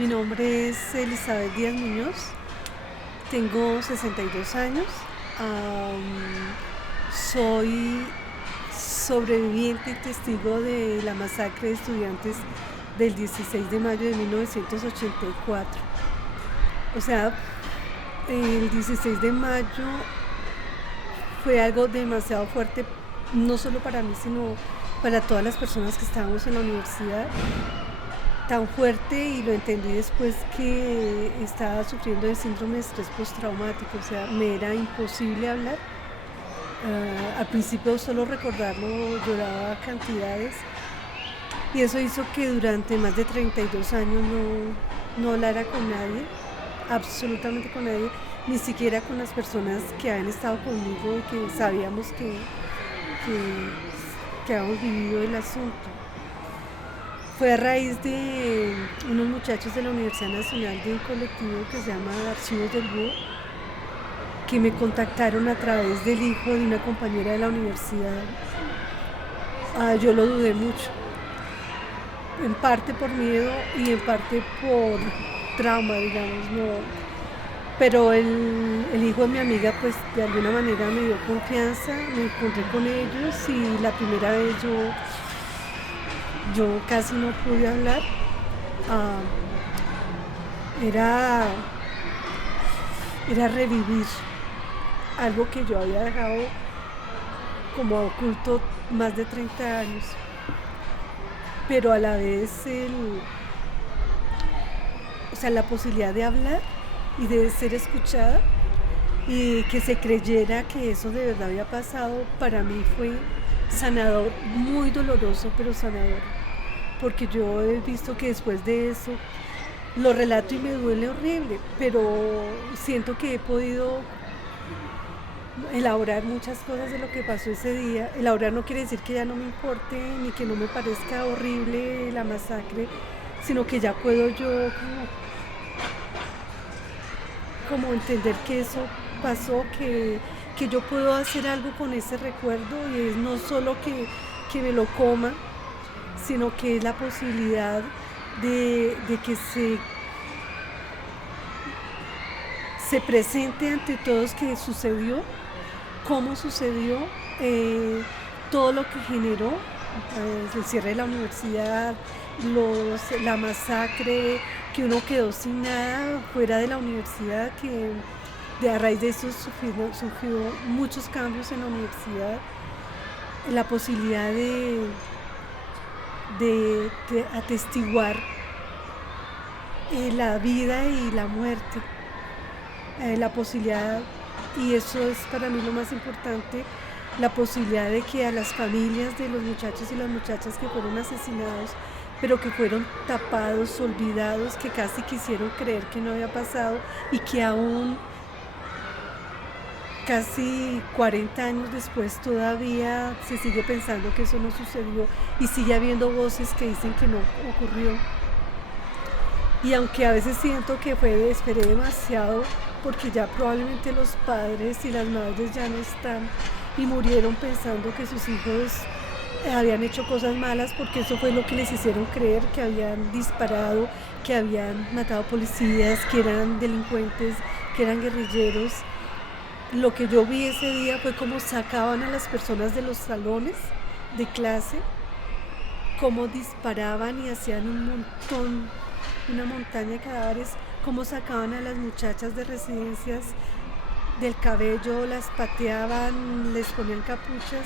Mi nombre es Elizabeth Díaz Muñoz, tengo 62 años, soy sobreviviente y testigo de la masacre de estudiantes del 16 de mayo de 1984. O sea, el 16 de mayo fue algo demasiado fuerte, no solo para mí, sino para todas las personas que estábamos en la universidad. Tan fuerte, y lo entendí después, que estaba sufriendo de síndrome de estrés postraumático, o sea, me era imposible hablar. Al principio solo recordarlo lloraba cantidades, y eso hizo que durante más de 32 años no hablara con nadie, absolutamente con nadie, ni siquiera con las personas que habían estado conmigo y que sabíamos que habíamos vivido el asunto. Fue a raíz de unos muchachos de la Universidad Nacional, de un colectivo que se llama Archivos del Búho, que me contactaron a través del hijo de una compañera de la universidad. Yo lo dudé mucho, en parte por miedo y en parte por trauma, digamos, no. Pero el hijo de mi amiga, pues de alguna manera me dio confianza, me encontré con ellos, y la primera vez yo casi no pude hablar. Era revivir algo que yo había dejado como oculto más de 30 años, pero a la vez la posibilidad de hablar y de ser escuchada, y que se creyera que eso de verdad había pasado, para mí fue sanador, muy doloroso, pero sanador, porque yo he visto que después de eso lo relato y me duele horrible, pero siento que he podido elaborar muchas cosas de lo que pasó ese día. Elaborar no quiere decir que ya no me importe ni que no me parezca horrible la masacre, sino que ya puedo yo como entender que eso pasó, que yo puedo hacer algo con ese recuerdo, y es no solo que me lo coma, sino que es la posibilidad de que se presente ante todos que sucedió, cómo sucedió, todo lo que generó, el cierre de la universidad, la masacre, que uno quedó sin nada fuera de la universidad, que a raíz de eso surgió muchos cambios en la universidad, la posibilidad de atestiguar la vida y la muerte, la posibilidad, y eso es para mí lo más importante, la posibilidad de que a las familias de los muchachos y las muchachas que fueron asesinados, pero que fueron tapados, olvidados, que casi quisieron creer que no había pasado, y que aún casi 40 años después todavía se sigue pensando que eso no sucedió, y sigue habiendo voces que dicen que no ocurrió. Y aunque a veces siento que esperé demasiado, porque ya probablemente los padres y las madres ya no están, y murieron pensando que sus hijos habían hecho cosas malas, porque eso fue lo que les hicieron creer, que habían disparado, que habían matado policías, que eran delincuentes, que eran guerrilleros. Lo que yo vi ese día fue cómo sacaban a las personas de los salones de clase, cómo disparaban y hacían una montaña de cadáveres, cómo sacaban a las muchachas de residencias del cabello, las pateaban, les ponían capuchas,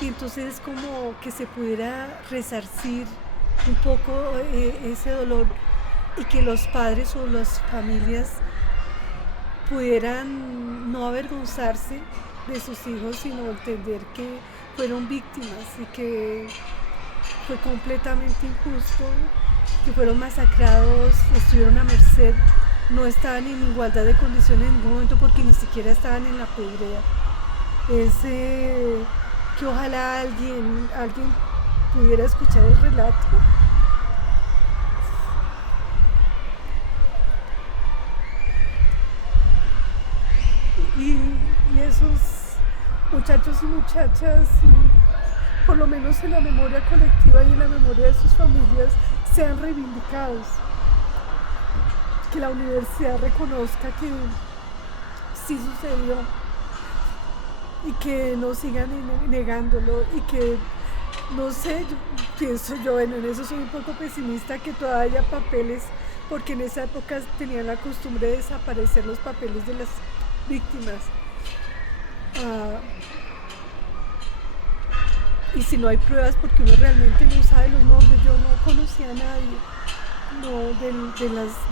y entonces como que se pudiera resarcir un poco ese dolor, y que los padres o las familias pudieran no avergonzarse de sus hijos, sino entender que fueron víctimas y que fue completamente injusto, que fueron masacrados, estuvieron a merced, no estaban en igualdad de condiciones en ningún momento, porque ni siquiera estaban en la pedrea. Que ojalá alguien pudiera escuchar el relato. Y esos muchachos y muchachas, por lo menos en la memoria colectiva y en la memoria de sus familias, sean reivindicados. que la universidad reconozca que sí sucedió y que no sigan negándolo y que, no sé, pienso yo, bueno, en eso soy un poco pesimista, que todavía haya papeles, porque en esa época tenían la costumbre de desaparecer los papeles de las víctimas. Ah, y si no hay pruebas, porque uno realmente no sabe los nombres, yo no conocía a nadie, no,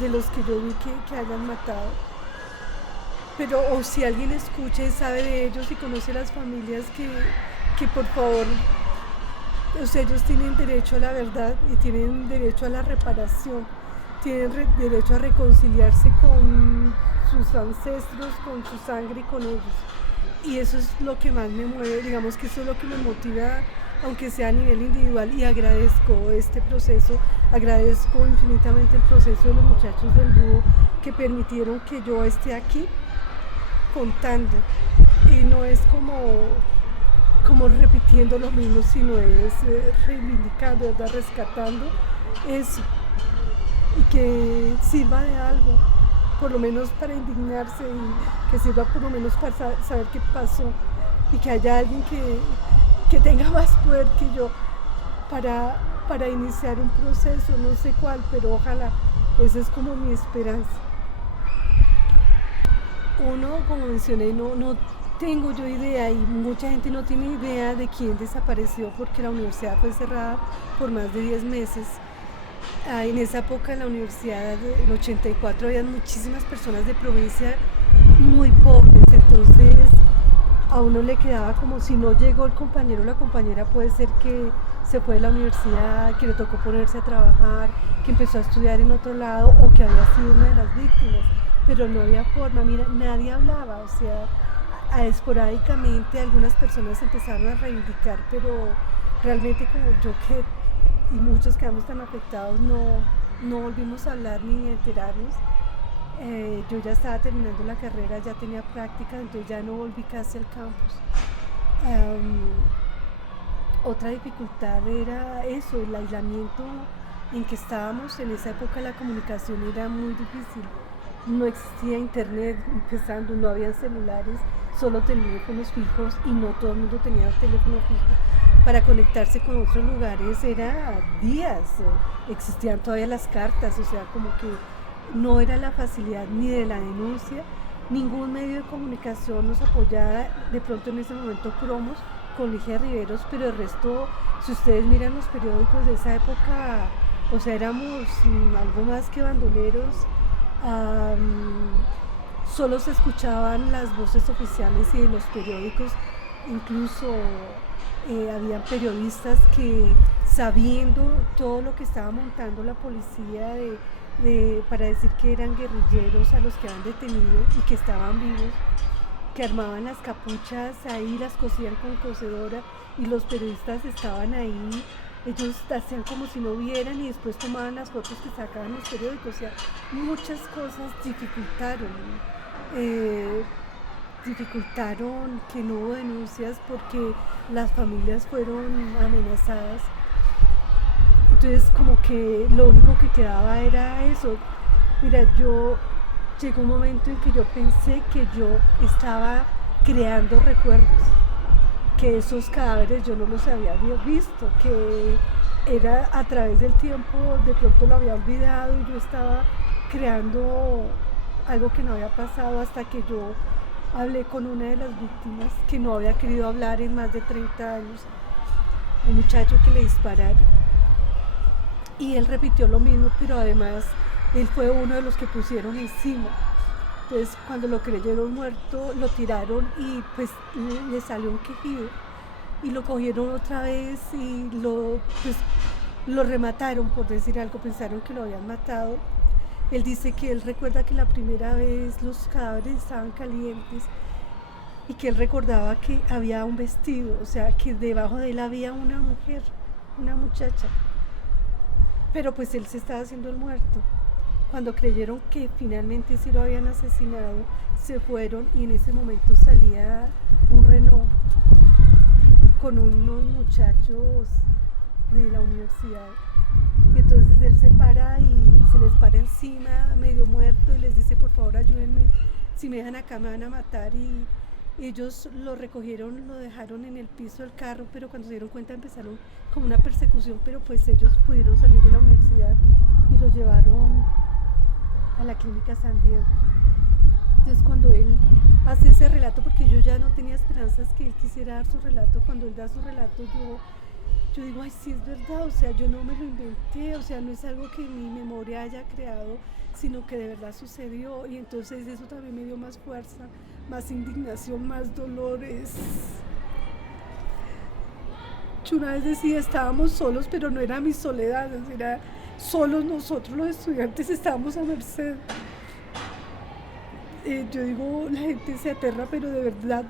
de los que yo vi que hayan matado. Pero, o si alguien escucha y sabe de ellos y conoce a las familias, que por favor, o sea, ellos tienen derecho a la verdad y tienen derecho a la reparación, tienen derecho a reconciliarse con sus ancestros, con su sangre y con ellos. Y eso es lo que más me mueve, digamos que eso es lo que me motiva, aunque sea a nivel individual, y agradezco este proceso, agradezco infinitamente el proceso de los muchachos del dúo que permitieron que yo esté aquí contando, y no es como repitiendo lo mismo, sino es reivindicando, ¿verdad? Rescatando eso, y que sirva de algo, por lo menos para indignarse, y que sirva por lo menos para saber qué pasó, y que haya alguien que tenga más poder que yo para iniciar un proceso, no sé cuál, pero ojalá, esa es como mi esperanza. Uno, como mencioné, no tengo yo idea, y mucha gente no tiene idea de quién desapareció, porque la universidad fue cerrada por más de 10 meses. En esa época en la universidad, en el 84, había muchísimas personas de provincia muy pobres, entonces a uno le quedaba como, si no llegó el compañero o la compañera, puede ser que se fue de la universidad, que le tocó ponerse a trabajar, que empezó a estudiar en otro lado, o que había sido una de las víctimas, pero no había forma, mira, nadie hablaba, o sea, esporádicamente algunas personas empezaron a reivindicar, pero realmente como yo y muchos quedamos tan afectados, no volvimos a hablar ni a enterarnos. Yo ya estaba terminando la carrera, ya tenía práctica, entonces ya no volví casi al campus. Otra dificultad era eso, el aislamiento en que estábamos. En esa época la comunicación era muy difícil, no existía internet empezando, no había celulares, solo teléfonos fijos, y no todo el mundo tenía teléfono fijo. Para conectarse con otros lugares era días, existían todavía las cartas, o sea, como que no era la facilidad ni de la denuncia, ningún medio de comunicación nos apoyaba, de pronto en ese momento Cromos con Ligia Riveros, pero el resto, si ustedes miran los periódicos de esa época, o sea, éramos algo más que bandoleros. Solo se escuchaban las voces oficiales y de los periódicos, incluso había periodistas que, sabiendo todo lo que estaba montando la policía para decir que eran guerrilleros a los que habían detenido y que estaban vivos, que armaban las capuchas ahí, las cosían con cocedora, y los periodistas estaban ahí, ellos hacían como si no vieran y después tomaban las fotos que sacaban los periódicos. O sea, muchas cosas dificultaron que no hubo denuncias, porque las familias fueron amenazadas. Entonces como que lo único que quedaba era eso. Mira, llegó un momento en que yo pensé que yo estaba creando recuerdos, que esos cadáveres yo no los había visto, que era a través del tiempo, de pronto lo había olvidado y yo estaba creando algo que no había pasado, hasta que yo hablé con una de las víctimas que no había querido hablar en más de 30 años, un muchacho que le dispararon, y él repitió lo mismo, pero además él fue uno de los que pusieron encima. Entonces cuando lo creyeron muerto, lo tiraron y pues le salió un quejido, y lo cogieron otra vez y lo remataron, por decir algo, pensaron que lo habían matado. Él dice que él recuerda que la primera vez los cadáveres estaban calientes, y que él recordaba que había un vestido, o sea, que debajo de él había una mujer, una muchacha, pero pues él se estaba haciendo el muerto. Cuando creyeron que finalmente sí lo habían asesinado, se fueron, y en ese momento salía un Renault con unos muchachos de la universidad, Y entonces él se para y se les para encima, medio muerto, y les dice, por favor, ayúdenme, si me dejan acá me van a matar. Y ellos lo recogieron, lo dejaron en el piso del carro, pero cuando se dieron cuenta empezaron como una persecución, pero pues ellos pudieron salir de la universidad y lo llevaron a la clínica San Diego. Entonces cuando él hace ese relato, porque yo ya no tenía esperanzas que él quisiera dar su relato, cuando él da su relato yo digo, ay, sí es verdad, o sea, yo no me lo inventé, o sea, no es algo que mi memoria haya creado, sino que de verdad sucedió. Y entonces eso también me dio más fuerza, más indignación, más dolores. Yo una vez decía, estábamos solos, pero no era mi soledad, era solos nosotros los estudiantes, estábamos a merced. Yo digo, la gente se aterra, pero de verdad,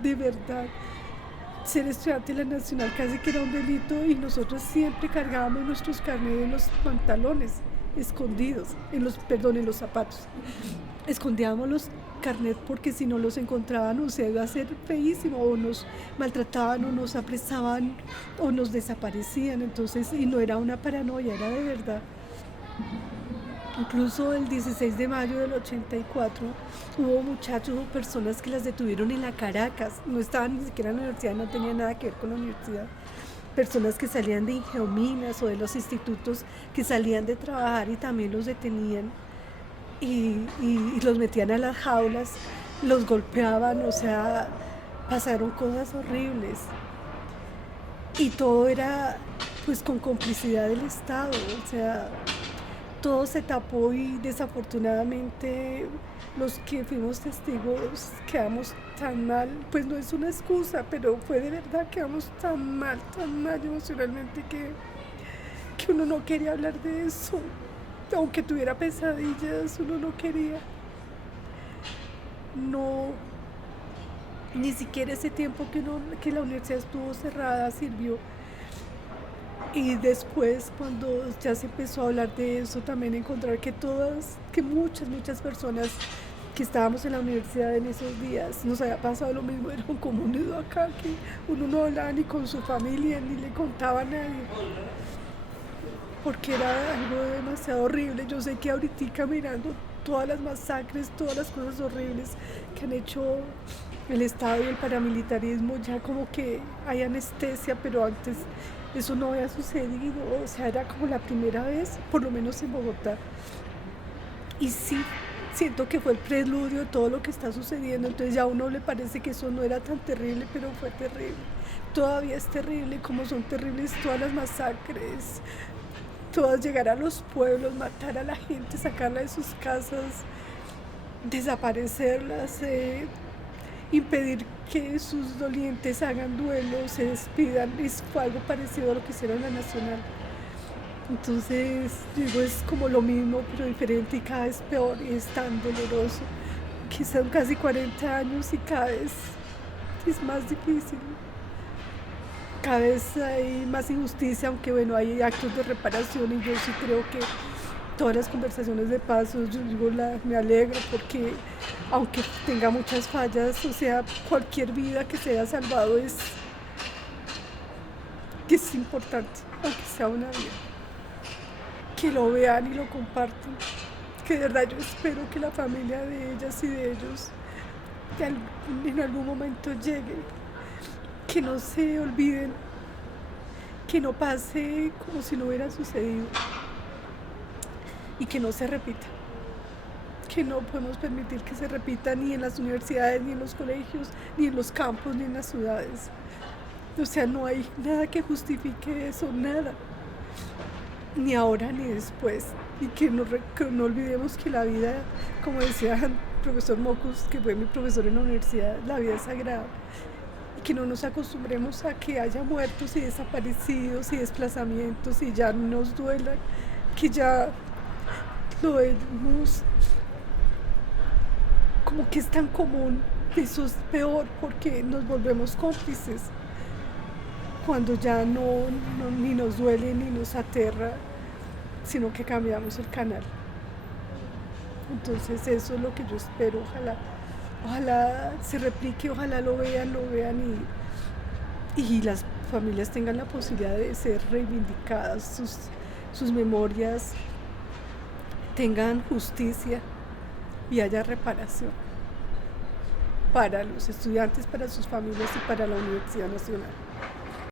ser estudiante de la Nacional casi que era un delito, y nosotros siempre cargábamos nuestros carnets en los pantalones, escondidos, en los zapatos. Escondíamos los carnets porque si no los encontraban, o sea, iba a ser feísimo, o nos maltrataban, o nos apresaban, o nos desaparecían. Entonces, y no era una paranoia, era de verdad. Incluso el 16 de mayo del 84 hubo muchachos o personas que las detuvieron en la Caracas, no estaban ni siquiera en la universidad, no tenían nada que ver con la universidad. Personas que salían de Ingeominas o de los institutos, que salían de trabajar y también los detenían y los metían a las jaulas, los golpeaban, o sea, pasaron cosas horribles. Y todo era pues con complicidad del Estado, o sea, todo se tapó, y desafortunadamente los que fuimos testigos quedamos tan mal, pues no es una excusa, pero fue de verdad, quedamos tan mal emocionalmente que uno no quería hablar de eso, aunque tuviera pesadillas, uno no quería. No, ni siquiera ese tiempo que la universidad estuvo cerrada sirvió. Y después, cuando ya se empezó a hablar de eso, también encontrar que muchas personas que estábamos en la universidad en esos días nos había pasado lo mismo, era un comunido acá, que uno no hablaba ni con su familia, ni le contaba a nadie, porque era algo demasiado horrible. Yo sé que ahorita mirando todas las masacres, todas las cosas horribles que han hecho el Estado y el paramilitarismo, ya como que hay anestesia, pero antes eso no había sucedido, o sea, era como la primera vez, por lo menos en Bogotá. Y sí, siento que fue el preludio de todo lo que está sucediendo, entonces ya a uno le parece que eso no era tan terrible, pero fue terrible. Todavía es terrible, como son terribles todas las masacres, todas, llegar a los pueblos, matar a la gente, sacarla de sus casas, desaparecerlas, impedir que sus dolientes hagan duelo, se despidan. Fue algo parecido a lo que hicieron en la Nacional. Entonces, digo, es como lo mismo, pero diferente, y cada vez peor, y es tan doloroso. Que son casi 40 años y cada vez es más difícil. Cada vez hay más injusticia, aunque bueno, hay actos de reparación, y yo sí creo que todas las conversaciones de paz, yo digo, me alegro, porque aunque tenga muchas fallas, o sea, cualquier vida que se haya salvado es importante, aunque sea una vida. Que lo vean y lo compartan, que de verdad yo espero que la familia de ellas y de ellos en algún momento llegue, que no se olviden, que no pase como si no hubiera sucedido, y que no se repita, que no podemos permitir que se repita ni en las universidades, ni en los colegios, ni en los campos, ni en las ciudades. O sea, no hay nada que justifique eso, nada, ni ahora ni después. Y que no olvidemos que la vida, como decía el profesor Mocus, que fue mi profesor en la universidad, la vida es sagrada. Y que no nos acostumbremos a que haya muertos y desaparecidos y desplazamientos, y ya nos duela, que ya lo vemos como que es tan común. Eso es peor, porque nos volvemos cómplices cuando ya ni nos duele ni nos aterra, sino que cambiamos el canal. Entonces eso es lo que yo espero. Ojalá se replique, ojalá lo vean y las familias tengan la posibilidad de ser reivindicadas, sus memorias tengan justicia y haya reparación para los estudiantes, para sus familias y para la Universidad Nacional.